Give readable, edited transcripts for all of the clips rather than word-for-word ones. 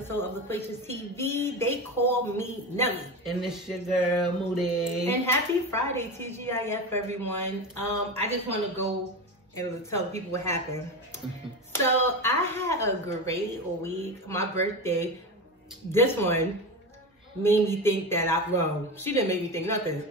episode of Loquacious TV. They call me Nelly. And it's your girl, Moody. And happy Friday, TGIF, everyone. I just want to go and tell people what happened. So I had a great week. My birthday, this one made me think that she didn't make me think nothing.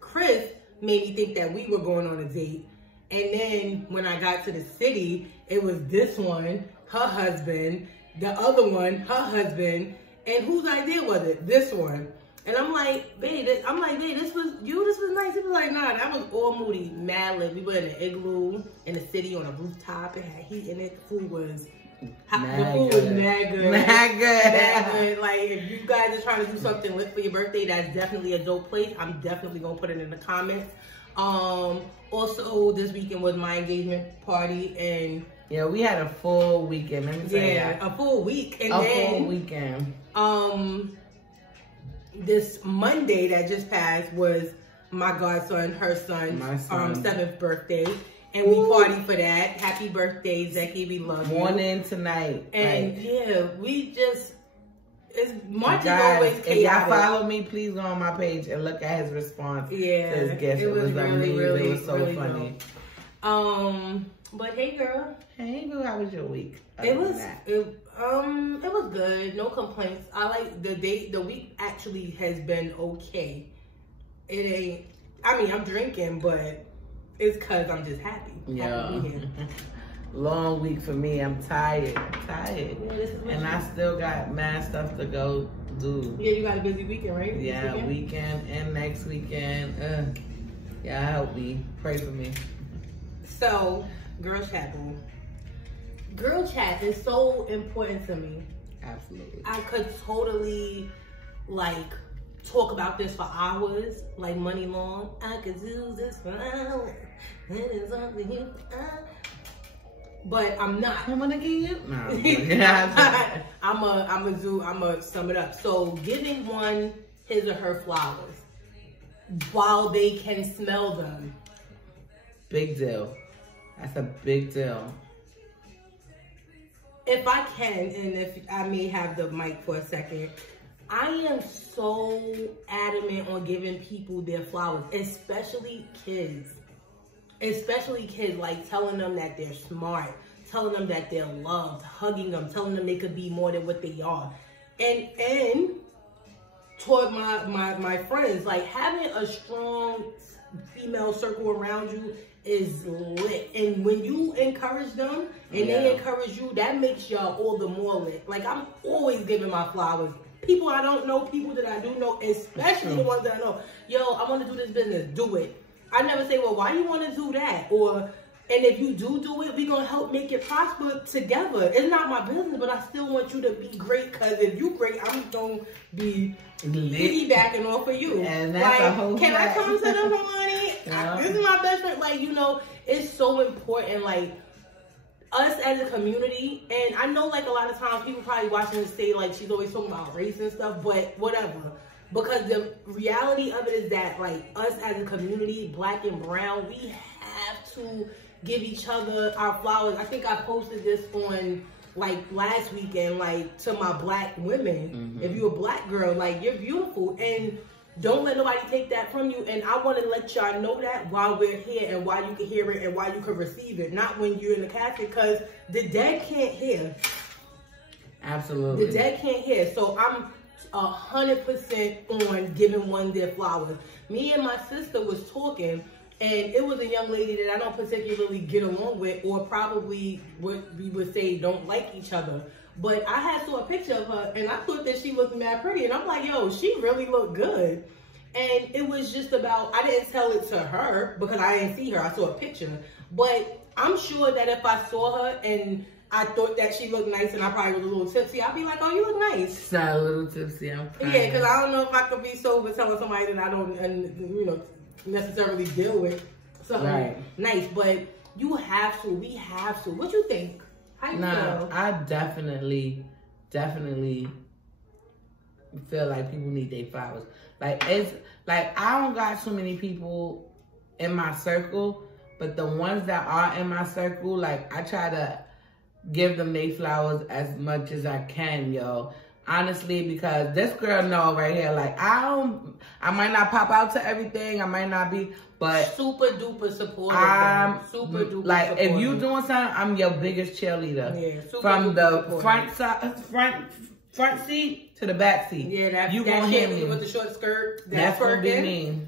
Chris made me think that we were going on a date. And then when I got to the city, it was this one, her husband, the other one, her husband, and whose idea was it? This one. And I'm like, babe, this was you? This was nice. He was like, nah, that was all Moody. Mad lit. We were in an igloo in the city on a rooftop. It had heat in it. The food was mad good. Mad good. Like, if you guys are trying to do something lit for your birthday, that's definitely a dope place. I'm definitely going to put it in the comments. Also, this weekend was my engagement party, and yeah, we had a full weekend. Let me tell you that. A full week, and full weekend. This Monday that just passed was my godson, her son's 7th birthday, and we partied for that. Happy birthday, Zeki! We love you. Morning tonight, and yeah, we just. March is guys, always chaotic. If y'all follow me, please go on my page and look at his response. Yeah, to his guest. It was amazing. It was so funny. Dope. But hey, girl. Hey, girl. How was your week? It was good. No complaints. I like the date. The week actually has been okay. It ain't. I mean, I'm drinking, but it's cause I'm just happy. Yeah. Happy to be here. Long week for me. I'm tired. Yeah, and I still got mad stuff to go do. Yeah, you got a busy weekend, right? Yeah, weekend and next weekend. Yeah, help me. Pray for me. So, girl chat, boo. Girl chat is so important to me. Absolutely. I could totally, talk about this for hours, like money long. I could do this for hours. It is something you but I'm not. I'm gonna get you. No. I'ma sum it up. So giving one his or her flowers while they can smell them. Big deal. That's a big deal. If I can, and if I may have the mic for a second, I am so adamant on giving people their flowers, especially kids. Like telling them that they're smart, telling them that they're loved, hugging them, telling them they could be more than what they are. And toward my friends, like having a strong female circle around you is lit. And when you encourage them and they encourage you, that makes y'all all the more lit. Like, I'm always giving my flowers. People I don't know, people that I do know, especially the ones that I know. Yo, I want to do this business, do it. I never say, well, why you want to do that? And if you do it, we're going to help make it prosper together. It's not my business, but I still want you to be great, because if you great, I'm going to be piggybacking off of you. And that's a whole can I come to the party? This is my best friend. Like, it's so important, us as a community. And I know, a lot of times people probably watching this say, she's always talking about race and stuff, but whatever. Because the reality of it is that, us as a community, black and brown, we have to give each other our flowers. I think I posted this on, last weekend, to my black women. If you're a black girl, you're beautiful. And don't let nobody take that from you. And I want to let y'all know that while we're here, and while you can hear it, and while you can receive it. Not when you're in the casket, because the dead can't hear. Absolutely. The dead can't hear. So I'm 100% on giving one their flowers. Me and my sister was talking, and it was a young lady that I don't particularly get along with, or probably what we would say don't like each other. But I saw a picture of her, and I thought that she looked mad pretty, and I'm like, yo, she really looked good. And it was just about, I didn't tell it to her because I didn't see her. I saw a picture. But I'm sure that if I saw her and I thought that she looked nice and I probably was a little tipsy, I'd be like, oh, you look nice. It's not a little tipsy, I'm crying. Yeah, because I don't know if I could be sober telling somebody that I don't, necessarily deal with something nice. But you have to, we have to. What you think? How you feel? I definitely feel like people need their flowers. I don't got so many people in my circle, but the ones that are in my circle, I try to give them their flowers as much as I can, yo. Honestly, because this girl know right here, like, I might not pop out to everything, I might not be, but super duper supportive. I'm super duper like, supportive. if you doing something, I'm your biggest cheerleader. Yeah, super from the supportive. front seat to the back seat. Yeah, that you gonna hear me with the short skirt. That's gonna be me.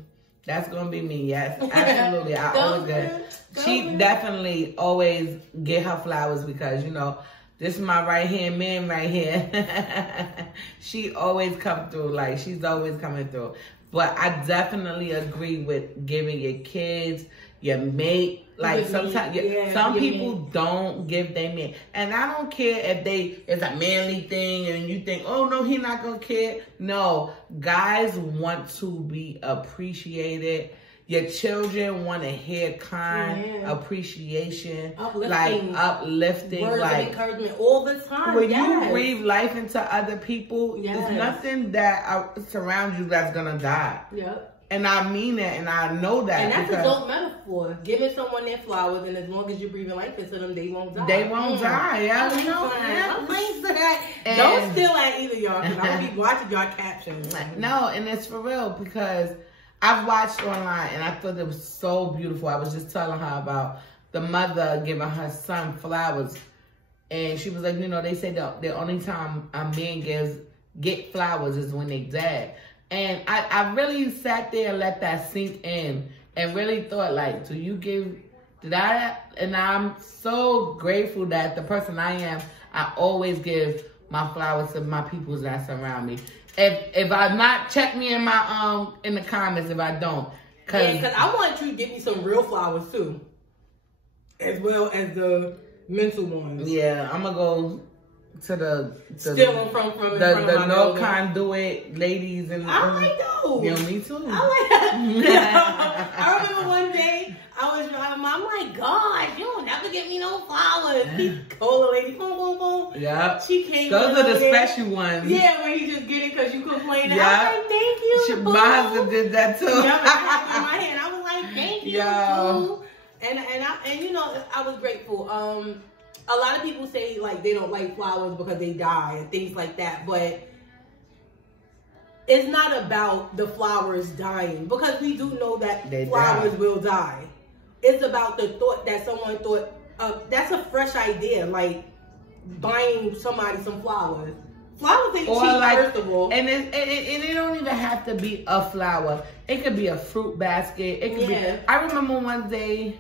That's gonna be me. Yes, absolutely. I always good. She definitely always get her flowers because, you know, this is my right-hand man right here. She always come through. Like, she's always coming through. But I definitely agree with giving your kids, your mate. Like, sometimes, some people don't give their mate. And I don't care if it's a manly thing and you think, oh, no, he not going to care. No, guys want to be appreciated. Your children want to hear kind appreciation, uplifting, words of encouragement all the time. When you breathe life into other people, there's nothing that surrounds you that's gonna die. Yep. And I mean it, and I know that. And that's a dope metaphor. Giving someone their flowers, and as long as you're breathing life into them, they won't die. They won't die. Yeah, I like that. Don't steal that either, y'all, because I'm gonna be watching y'all captions. No, and it's for real because I've watched online and I thought it was so beautiful. I was just telling her about the mother giving her son flowers. And she was like, you know, they say the only time a man get flowers is when they dead. And I really sat there and let that sink in and really thought, like, did I? And I'm so grateful that the person I am, I always give my flowers to my people that surround me. If I not, check me in my in the comments if I don't. Because I want you to give me some real flowers too, as well as the mental ones. Yeah, I'm gonna go to the stealing from the no conduit ladies and I like those. Yeah, me too. I like that. I remember one day I was driving. I'm like, gosh, you don't never get me no flowers. He called the lady, boom, boom, boom. Yep. She came. Those are the special ones. Yeah, where you just get it because you complained. Yep. I was like, thank you. My husband did that too. Yeah, I had it in my hand. I was like, thank you. Boo. And you know, I was grateful. A lot of people say like they don't like flowers because they die and things like that, but it's not about the flowers dying because we do know that flowers will die. It's about the thought that someone thought, that's a fresh idea, like buying somebody some flowers. Flowers ain't cheap, first of all. And it don't even have to be a flower. It could be a fruit basket. It could be. I remember one day,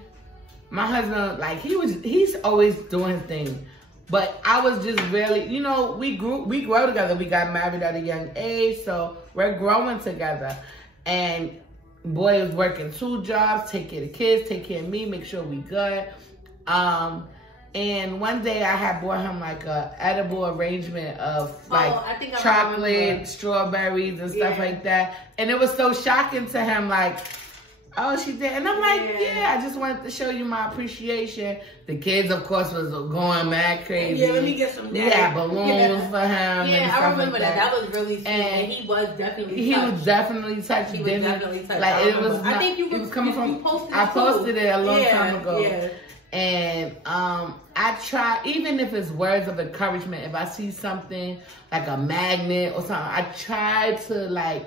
my husband, like, he's always doing his thing. But I was just really, you know, we grow together. We got married at a young age, so we're growing together. And boy was working 2 jobs, take care of the kids, take care of me, make sure we good. And one day I had bought him like a edible arrangement of like chocolate, strawberries and stuff like that. And it was so shocking to him, like, oh, she did. And I'm like, yeah, I just wanted to show you my appreciation. The kids, of course, was going mad crazy. Yeah, let me get some. Yeah, balloons for him. Yeah, I remember that. That was really sweet. And he was definitely touched. He was definitely touched. He was definitely touched. Like, it was. I think you was coming from. I posted it a long time ago. Yeah. And I try, even if it's words of encouragement, if I see something like a magnet or something, I try to like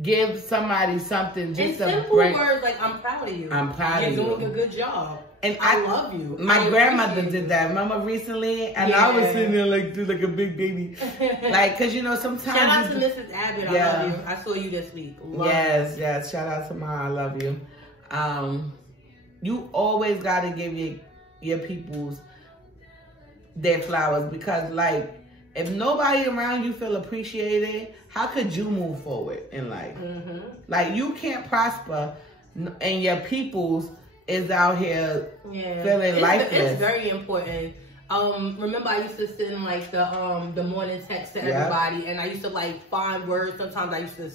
give somebody something just in simple words, like, I'm proud of you. I'm proud of you. You're doing a good job. And I love you. My grandmother did that. Remember recently? And I was sitting there like a big baby. Like, cause you know, sometimes. Shout out to Mrs. Abbott. I love you. I saw you this week. Yes. Shout out to Ma. I love you. You always got to give your peoples their flowers because, like, if nobody around you feel appreciated, how could you move forward in life? Like, you can't prosper and your peoples is out here feeling lifeless. It's very important. Remember I used to send like the morning text to everybody, and I used to like find words. Sometimes I used to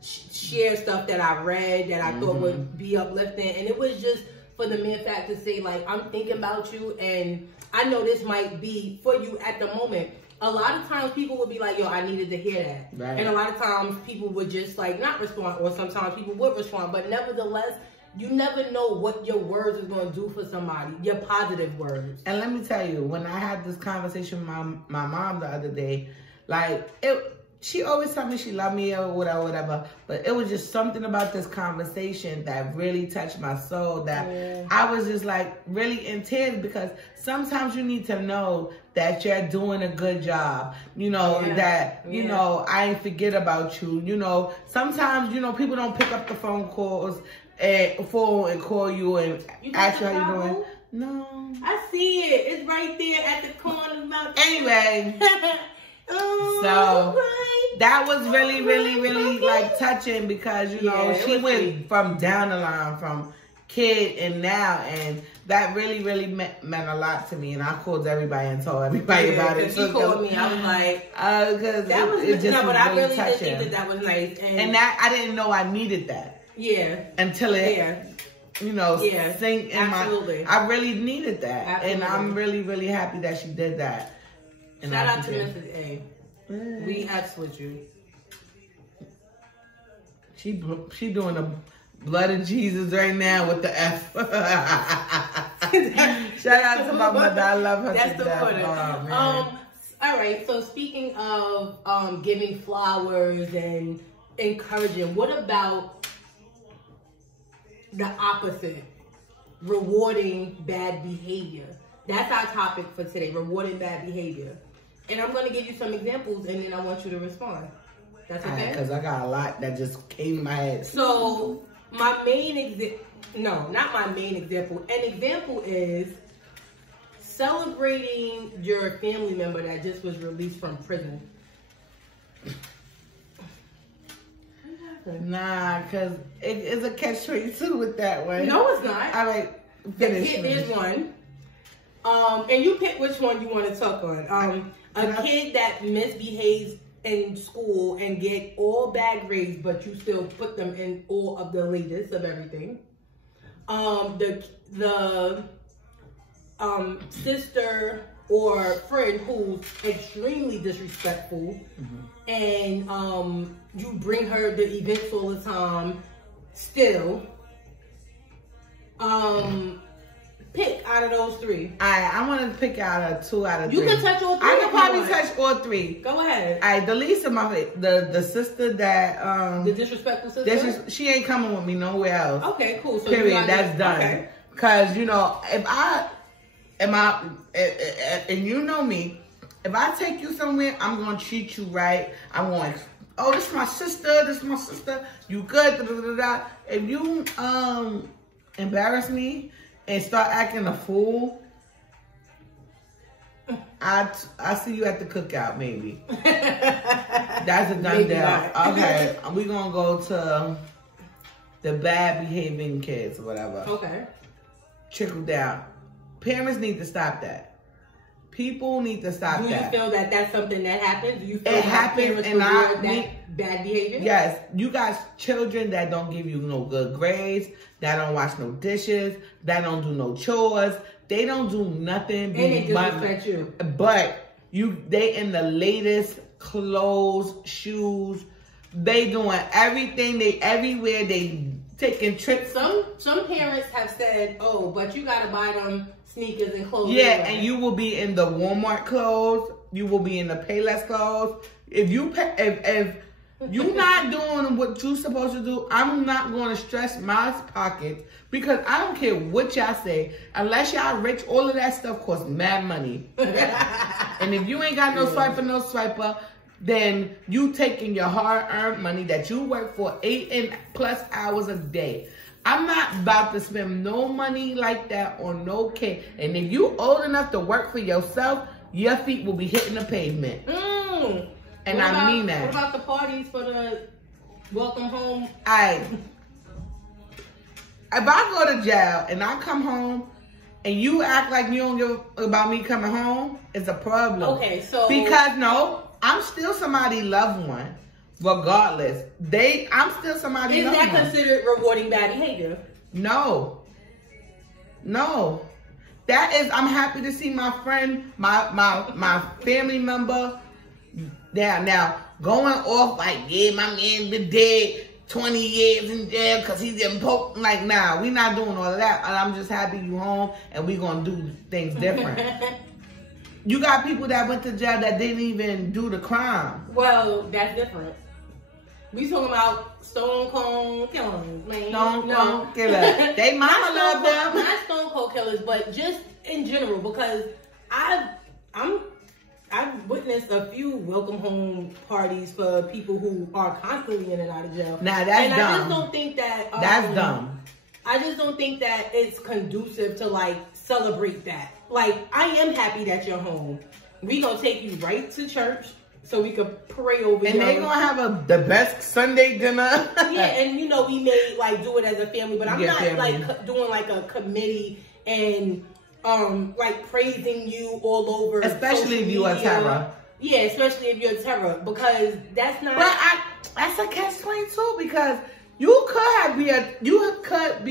share stuff that I read that I thought would be uplifting, and it was just for the mere fact to say, like, I'm thinking about you and I know this might be for you at the moment. A lot of times people would be like, yo, I needed to hear that. And a lot of times people would just like not respond, or sometimes people would respond, but nevertheless, You never know what your words is going to do for somebody, your positive words. And let me tell you, when I had this conversation with my mom the other day, like, she always told me she loved me or whatever, but it was just something about this conversation that really touched my soul, that I was just like really in tears, because sometimes you need to know that you're doing a good job, you know, that, you know, I ain't forget about you, you know. Sometimes, you know, people don't pick up the phone and call you and ask you how you doing. No. I see it. It's right there at the corner of my... Anyway. So that was really, really, really like touching, because, you know, she went from down the line from kid and now, and that really, really meant a lot to me. And I called everybody and told everybody about it. She called me. I was like, because that was it just no, but was I really touching. did think that was nice. And that I didn't know I needed that. Yeah. Until it, you know, sink in absolutely. I really needed that. Absolutely. And I'm really, really happy that she did that. And shout out to Mrs. A. We have switched you. She doing the blood of Jesus right now with the F. Shout out to my mother. I love her. That's to the death. order. Oh, man. All right. So speaking of giving flowers and encouraging, what about the opposite? Rewarding bad behavior. That's our topic for today. Rewarding bad behavior. And I'm going to give you some examples, and then I want you to respond. That's okay? Because I got a lot that just came to my head. So, my main example, no, not my main example. An example is celebrating your family member that just was released from prison. Nah, because it's a catch-22 with that one. No, it's not. All right, finish. Here's one. And you pick which one you want to talk on. A kid that misbehaves in school and get all bad grades, but you still put them in all of the latest of everything. The sister or friend who's extremely disrespectful, and you bring her the events all the time. Still, pick out of those three. I want to pick out of 2 out of 3. You can touch all 3. I can probably touch all 3. Go ahead. All right, the least of my the sister that the disrespectful sister. She ain't coming with me nowhere else. Okay, cool. So period. That's done. Okay. Cause you know, if I and you know me, if I take you somewhere, I'm gonna treat you right. I'm going, oh, this is my sister. This is my sister. You good? Da, da, da, da. If you embarrass me and start acting a fool, I see you at the cookout, maybe. That's a done deal. Okay, we gonna go to the bad behaving kids or whatever. Okay. Trickle down. Parents need to stop that. People need to stop that. Do you feel that that's something that happens? Do you feel it happens, and that bad behavior? Yes, you got children that don't give you no good grades, that don't wash no dishes, that don't do no chores. They don't do nothing. And they disrespect you. But they in the latest clothes, shoes. They doing everything. They everywhere. They taking trips. Some parents have said, "Oh, but you gotta buy them sneakers and clothes." Yeah, and you will be in the Walmart clothes. You will be in the Payless clothes. If you're not doing what you're supposed to do, I'm not going to stress my pockets, because I don't care what y'all say. Unless y'all rich, all of that stuff costs mad money. And if you ain't got no swiper, then you taking your hard-earned money that you work for 8+ hours a day. I'm not about to spend no money like that on no kid. And if you old enough to work for yourself, your feet will be hitting the pavement. And I mean that. What about the parties for the welcome home? If I go to jail and I come home and you act like you don't give about me coming home, it's a problem. Okay, so because no, I'm still somebody's loved one, regardless. I'm still somebody's loved one. Is that considered rewarding bad behavior? No. That is, I'm happy to see my friend, my family member. Now going off like, yeah, my man been dead. 20 years in jail because he didn't poke. Like, nah, we not doing all of that. And I'm just happy you home and we gonna do things different. You got people that went to jail that didn't even do the crime. Well, that's different. We talking about Stone Cold Killers, man. Stone Cold Killers. They mama love them. Not Stone Cold Killers, but just in general, because I've witnessed a few welcome home parties for people who are constantly in and out of jail. Nah, that's dumb. I just don't think that that's dumb. I just don't think that it's conducive to like celebrate that. Like, I am happy that you're home. We gonna take you right to church so we could pray over you. And they gonna have the best Sunday dinner. Yeah, and you know, we may like do it as a family, but I'm not like doing like a committee and like praising you all over. Especially if you're a terror. Yeah, especially if you're a terror, because that's not. But that's a catch-22 because you could be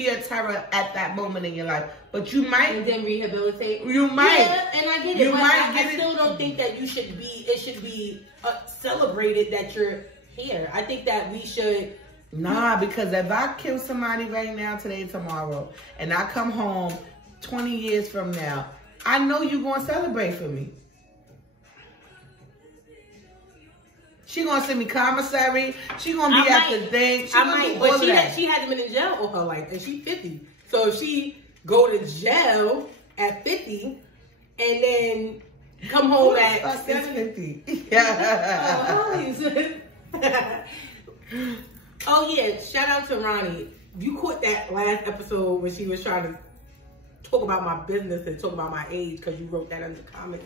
a terror at that moment in your life, but you might and then rehabilitate. You might. Yeah, and I get it. But I still don't think that it should be celebrated that you're here. I think that we should. Nah, because if I kill somebody right now, today, tomorrow, and I come home 20 years from now, I know you're going to celebrate for me. She going to send me commissary. She going to be at the thing. She hasn't been in jail all her life, and she's 50. So if she go to jail at 50 and then come home at 50. Yeah. Oh, yeah. Shout out to Ronnie. You caught that last episode when she was trying to talk about my business and talk about my age because you wrote that in the comments.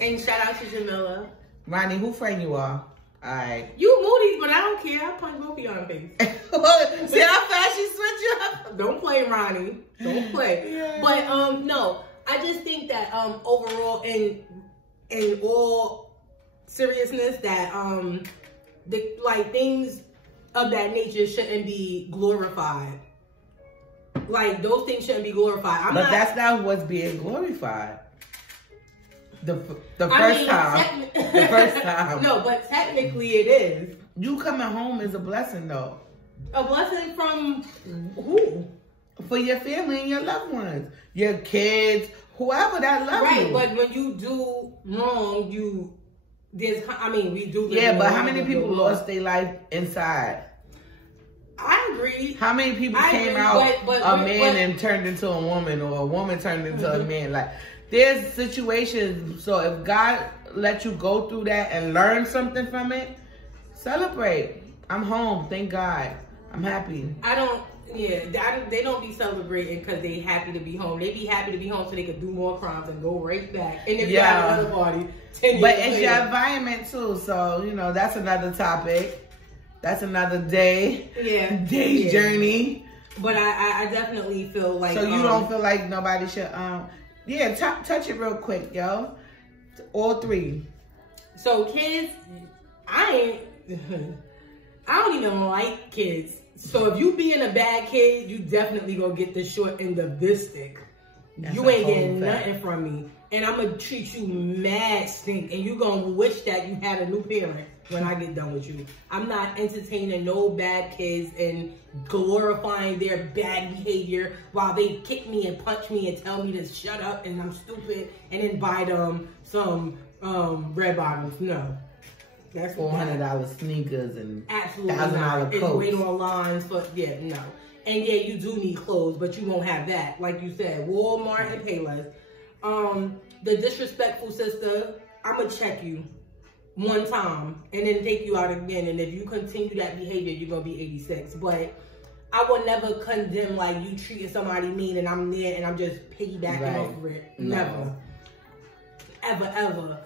And shout out to Jamila. Ronnie, who friend you are? Alright. You Moody's, but I don't care. I punch both of y'all in the face. See how fast she switched you up? Don't play, Ronnie. Don't play. Yeah. But no, I just think that overall, in all seriousness, that like things of that nature shouldn't be glorified. Like, those things shouldn't be glorified. But that's not what's being glorified. The first time. No, but technically it is. You coming home is a blessing, though. A blessing from who? For your family and your loved ones. Your kids, whoever that loves you. Right, but when you do wrong, we do. Yeah, but how many people lost their life inside? I agree. How many people came out a man and turned into a woman, or a woman turned into a man? Like, there's situations. So if God let you go through that and learn something from it, celebrate. I'm home. Thank God. I'm happy. They don't be celebrating because they happy to be home. They be happy to be home so they could do more crimes and go right back. And if you have another party, 10 years But it's later. your environment too. So, that's another topic. That's another day. Yeah. Day's journey. But I definitely feel like. So you don't feel like nobody should, touch it real quick, yo. All three. So kids, I don't even like kids. So if you being a bad kid, you definitely gonna get the short end of this stick. You ain't getting nothing from me. And I'm gonna treat you mad stink. And you gonna wish that you had a new parent when I get done with you. I'm not entertaining no bad kids and glorifying their bad behavior while they kick me and punch me and tell me to shut up and I'm stupid and then buy them some red bottoms. No. That's $400 sneakers and $1,000 coats. Wait on lines for no. And yeah, you do need clothes, but you won't have that. Like you said, Walmart and Payless. The disrespectful sister, I'ma check you one time and then take you out again. And if you continue that behavior, you're gonna be 86. But I will never condemn like you treating somebody mean and I'm there and I'm just piggybacking over it. No. Never. Ever.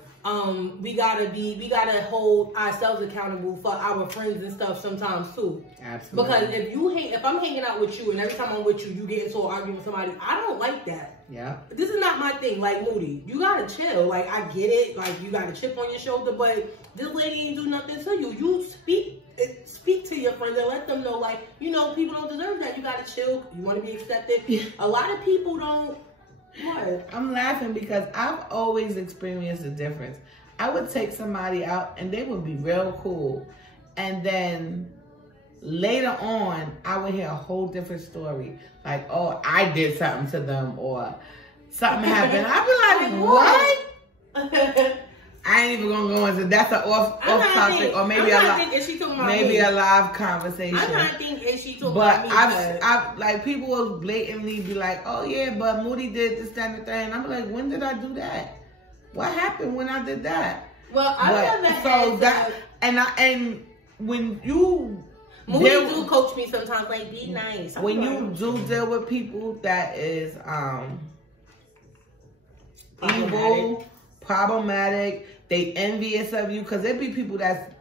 We gotta hold ourselves accountable for our friends and stuff sometimes too. Absolutely. Because if I'm hanging out with you and every time I'm with you, you get into an argument with somebody, I don't like that. Yeah. This is not my thing. Like, Moody, you gotta chill. Like, I get it. Like, you got a chip on your shoulder, but this lady ain't do nothing to you. You speak to your friends and let them know, like, people don't deserve that. You gotta chill. You want to be accepted. A lot of people don't. What? I'm laughing because I've always experienced a difference. I would take somebody out and they would be real cool. And then later on, I would hear a whole different story. Like, oh, I did something to them or something happened. I'd be like, what? I ain't even gonna go into that's an off topic or maybe a live conversation. I'm trying to think if she talking about me. But I've like people will blatantly be like, oh yeah, but Moody did this, that, and the thing. And I'm like, when did I do that? What happened when I did that? Well, I never and when you Moody do coach me sometimes, like be nice. When you do deal with people that is evil, problematic, they envious of you, because there be people that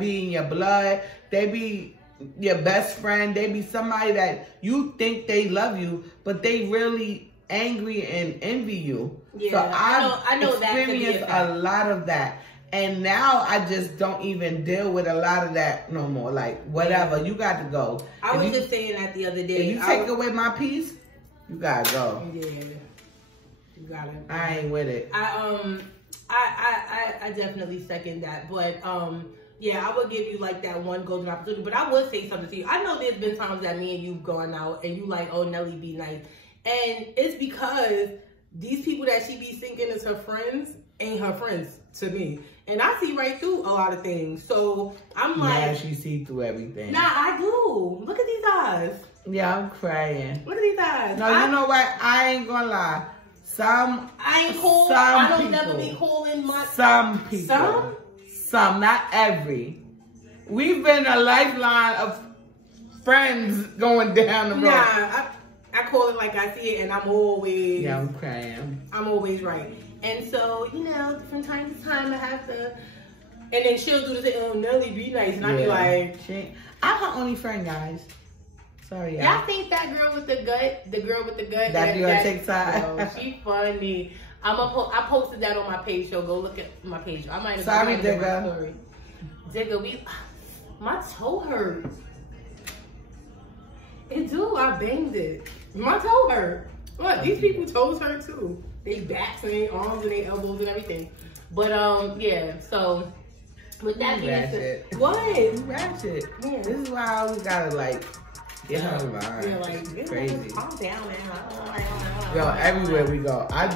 be in your blood, they be your best friend, they be somebody that you think they love you, but they really angry and envy you. Yeah, so I know experienced a lot of that. And now I just don't even deal with a lot of that no more. Like, whatever, you got to go. I was just saying that the other day. If you take away my peace, you gotta go. Yeah, you got it. I ain't with it. I definitely second that. But yeah, I would give you like that one golden opportunity. But I would say something to you. I know there's been times that me and you've gone out and you like, oh, Nelly, be nice. And it's because these people that she be thinking is her friends ain't her friends to me. And I see right through a lot of things. So I'm like... Yeah, she see through everything. Nah, I do. Look at these eyes. Yeah, I'm crying. Look at these eyes. No, you know what? I ain't gonna lie. I ain't cool. I don't never be calling my... Some people. Some, not every. We've been a lifeline of friends going down the road. Nah, I call it like I see it, and I'm always... Yeah, I'm crying. I'm always right. And so, you know, from time to time, I have to... And then she'll do this, oh, Nelly, be nice. And I'll be like... I'm her only friend, guys. Sorry, y'all. Y'all think that girl with the gut, That's your TikTok? Yo, she funny. I posted that on my page, so go look at my page. I might have... Sorry, Digga. Digga, my toe hurts. It do, I banged it. My toe hurt. What? These people toes hurt too. They backs and their arms and their elbows and everything. But yeah, so with that being said, what? Ratchet. Yeah. This is why I always gotta like get her line. Yeah, like crazy. Calm down, man. Yo, everywhere we go, I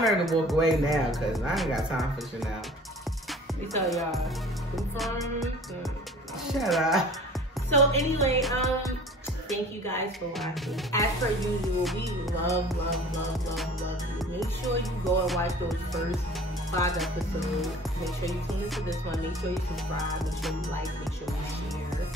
learn to walk away now because I ain't got time for Chanel. Let me tell y'all. Shut up. So anyway, thank you guys for watching. As per usual, we love you. Make sure you go and watch those first 5 episodes. Make sure you tune into this one. Make sure you subscribe. Make sure you like. Make sure you share.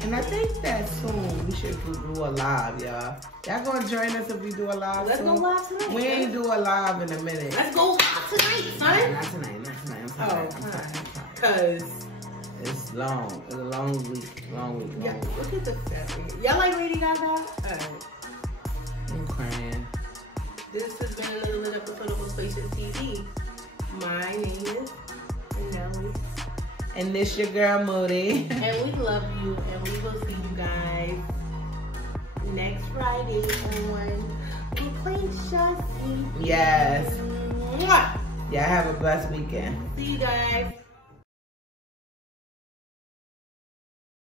And I think that soon we should do a live, y'all. Y'all gonna join us if we do a live? Let's go live tonight. We ain't do a live in a minute. Let's go live tonight, son. Not tonight. I'm tired. Cause it's long. It's a long week. Yeah, look at the set. Y'all like Lady Gaga? Alright. I'm crying. This has been another lit episode of Places TV. My name is Nelly. And this your girl Moody. And we love you, and we will see you guys next Friday on Places TV. Yes. Mwah! Yeah, have a blessed weekend. See you guys.